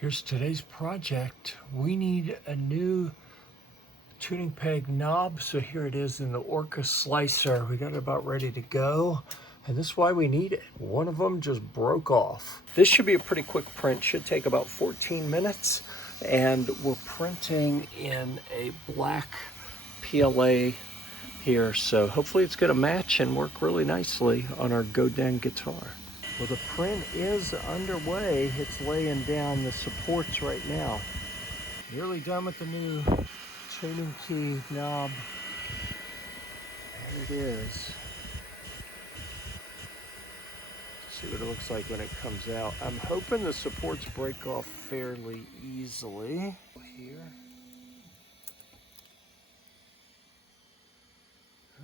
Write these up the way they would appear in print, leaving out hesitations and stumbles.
Here's today's project. We need a new tuning peg knob. So here it is in the Orca slicer. We got it about ready to go. And this is why we need it. One of them just broke off. This should be a pretty quick print. Should take about 14 minutes. And we're printing in a black PLA here. So hopefully it's gonna match and work really nicely on our Godin guitar. Well, the print is underway. It's laying down the supports right now. Nearly done with the new tuning key knob. There it is. See what it looks like when it comes out. I'm hoping the supports break off fairly easily. Here.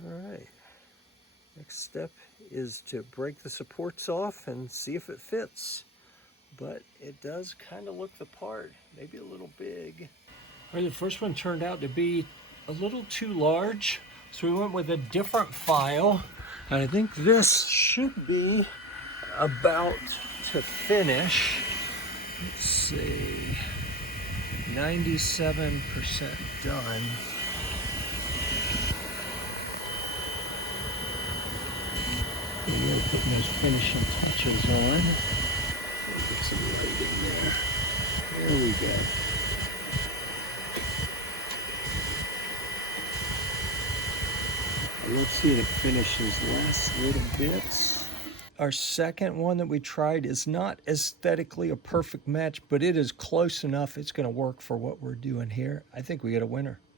All right. Next step is to break the supports off and see if it fits. But it does kind of look the part, maybe a little big. All right, the first one turned out to be a little too large, so we went with a different file. And I think this should be about to finish. Let's see, 97% done. We're putting those finishing touches on. Get some light in there. There we go. I love seeing it finish those last little bits. Our second one that we tried is not aesthetically a perfect match, but it is close enough. It's going to work for what we're doing here. I think we get a winner.